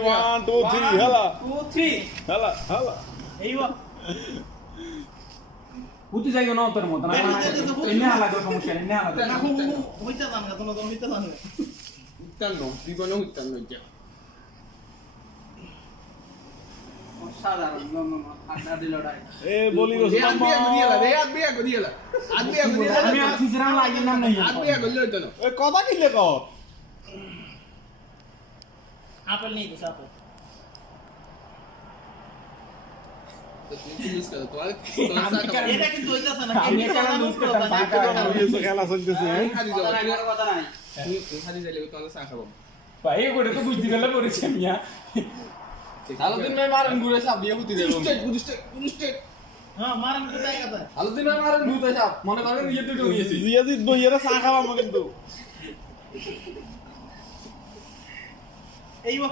1 2 3 হেলা 2 3 হেলা হেলা এইবা হুতি যাইও না তোর মত না এনে হালা করে সমস্যা এনে হালা না হইতা জান না তোমরা হইতা জান না উত্তান নো জীবনে উত্তান নো যা সাধারণ আড্ডা দিলড়াই এ বলি গো আদবিয়া গদিয়ালা রে আদবিয়া গদিয়ালা আমি আর খুচরা লাগি না নাই আদবিয়া গদিয়ালা তো এ কথা কি লেখো আপেল নেই তো আপেল ইউজ করো তো এটা কিন্তু হইতাছে না আমি এখানে লুজ করতাম টাকা খেলা চলতেছে খালি যাও কথা নাই তুই খালি যাইলে তো চা খাবো ভাই করে তো বুঝতে গেলে পড়েছি মিয়া আলাদিন ভাই মারেন ঘুরে সাপ দিয়ে হুতি দেব স্টেট হ্যাঁ মারেন তো জায়গা তো আলাদিন ভাই মারেন ভূতে সাপ মনে করেন ইয়ে দুটো নিয়েছি জিয়াজিদ বইয়েরা চা খাওয়াবো কিন্তু এইবা